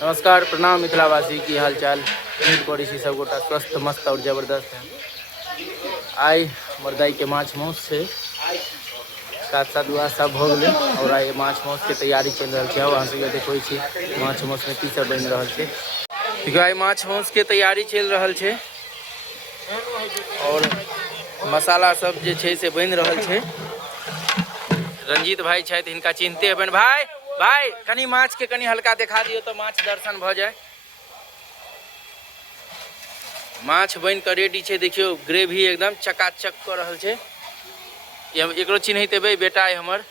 नमस्कार, प्रणाम मिथिलावासी की हालचाल। उम्मीद करी छी सब गोटा स्वस्थ मस्त और जबरदस्त है। आई मरदाई के माछ मौस से साथ साथ दुआ सब हो गए और आई माछ मौस के तैयारी चल रहा है। वहाँ से देखो माछ मौस में की सब बन रहा है। ठीक है, माछ मौस के तैयारी चल रहा है और मसाला सब जे छे से बन रहा है। रंजीत भाई छथि, इनका चिन्हते हेबन। भाई भाई कनी माछ के कनी हल्का दिखा दियो तो माछ दर्शन भ जाए। माछ बन कर रेडी छे, देखियो ग्रेवी एकदम चकाचक कर रहल छे। एकरो चिन्हित हेबै, बेटा है हमर।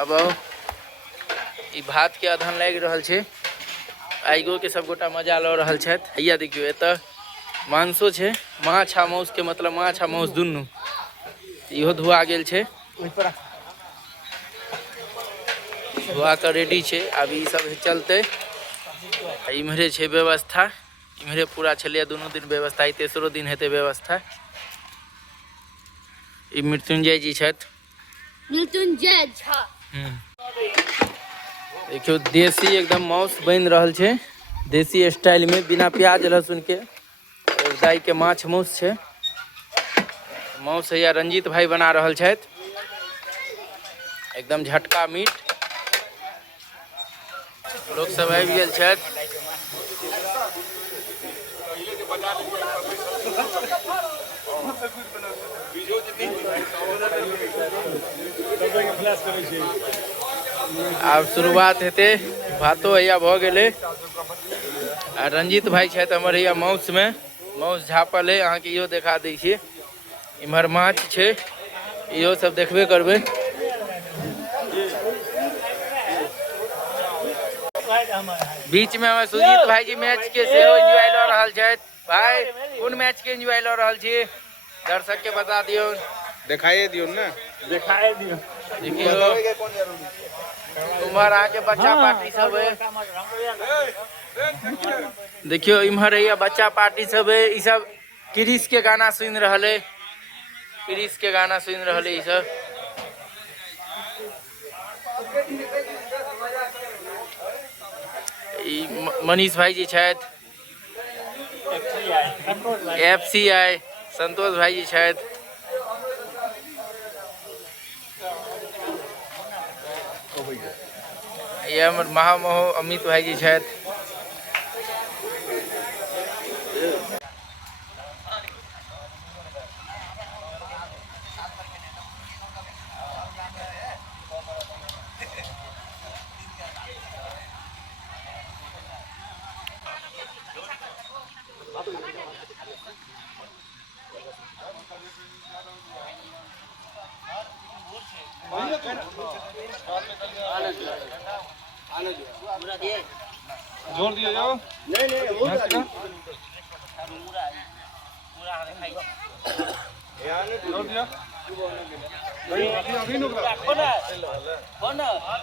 अब ई भात के अधन लाग रहल छे। आइगो के सब गोटा मजा ल रहल छथि। हैया देखियो एतऽ मांसो छे, माछ आ मौस के मतलब माछ आ मौस दुनू इहो धुआ गेल छे। धुआ कर रेडी छे। अब ई सब चलते। इम्हरे छे व्यवस्था, इम्हरे पूरा छलिए दोनों दिन व्यवस्था। ई तेसरो दिन हेते व्यवस्था। ई मृत्युंजय जी छथि, मृत्युंजय झा। देखियो देसी एकदम मौस बन रहल छे, देसी स्टाइल में बिना प्याज लहसुन के। और दाई के माछ मौस छे। मौस या रंजीत भाई बना रहल छथि, एकदम झटका मीट। लोग सब आबि गेल छथि। अब शुरुआत हेते। भातो हैया भ गेले। आ रंजीत भाई छथि हमर हैया मौस में। मौस झापल है, अहाँ के इहो देखा दै छी। इम्हर माछ छे, इहो सब देखबे करबे। बीच में हमें सुजीत भाई जी मैच के सेहो एंजॉय ल रहल छथि। भाई कौन मैच के एंजॉय ल रहल छी, दर्शक के बता दियो। दिखाई दियो ना, दिखाई दियो। देखियो उम्हर आके बच्चा पार्टी सब है। देखियो इम्हर है बच्चा पार्टी सब है। ई सब क्रिश के गाना सुन रहल है, क्रिश के गाना सुन रहल है। ई सब मनीष भाई जी छथि, FCI संतोष भाई जी छथि। ये हमर महामहो अमित भाई जी छथि। जोर दिया जाओ। नहीं जोर दिया।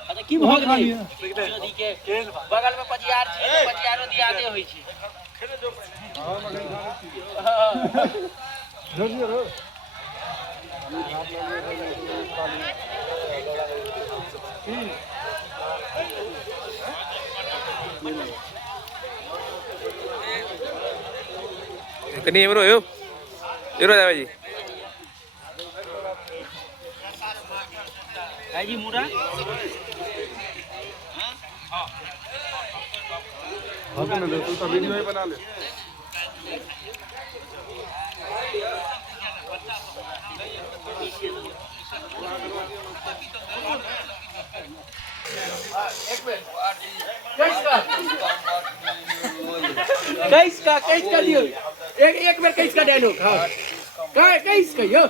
अभी की भोग खाली नदी के बगल में पजियार छै, पजियारो दियादे होई छै। जोर दिया रो। कनी एमरो यो एरो जावे जी। भाई जी मुरा हां तो मैं तू तो वीडियो ही बना ले। कैस का दियो। एक बार कैस का डायलॉग। हां कैस कहियो,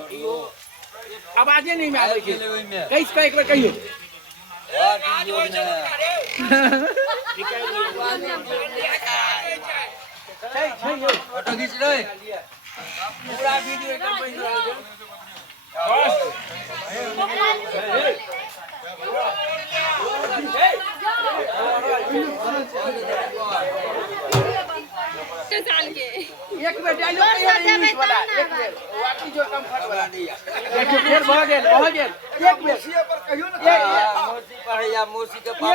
आवाजे नहीं में आवे छै। कैस का एक बार कहियो। छै यो फोटो खींच रे। पूरा वीडियो एकदम बन रहल छै। एक बार डायलॉग इंग्लिश वाला, एक बार वाकी जो कंफर्ट वाला। देखियो फिर भऽ गेल एक बेर एक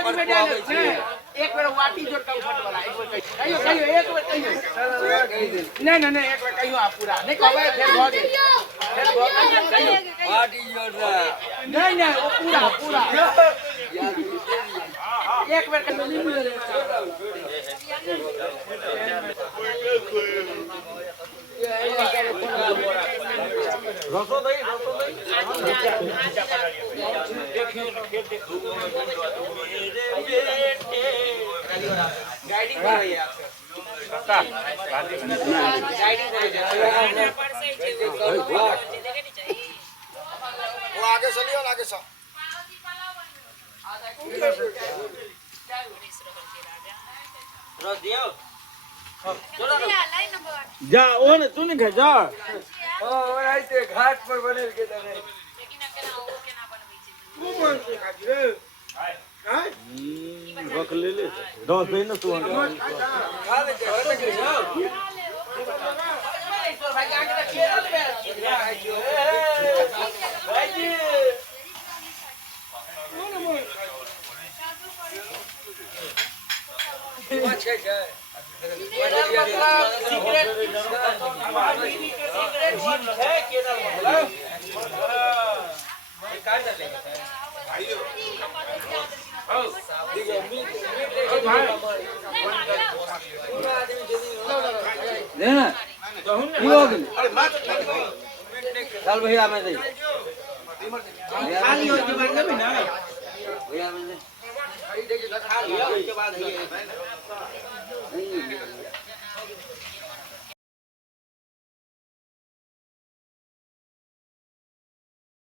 बेर डालो एक बेर वाटी जोड़ के उठट वाला एक बेर कहियो एक बेर कहियो नहीं एक बेर कहियो आप पूरा नहीं कहबै फिर भऽ गेल नहीं वो पूरा एक बेर रसो दही गाइडिंग कर रही है आपसे वो आगे चलिए और आगे सब जा ओ ने तू नहीं खा जा घाट पर बने के तने रख ले 10 दिन न तू खा ले चल भैया मैं दे खा लियो के बाद लेबै ना भैया मैं दे खा लियो उसके बाद है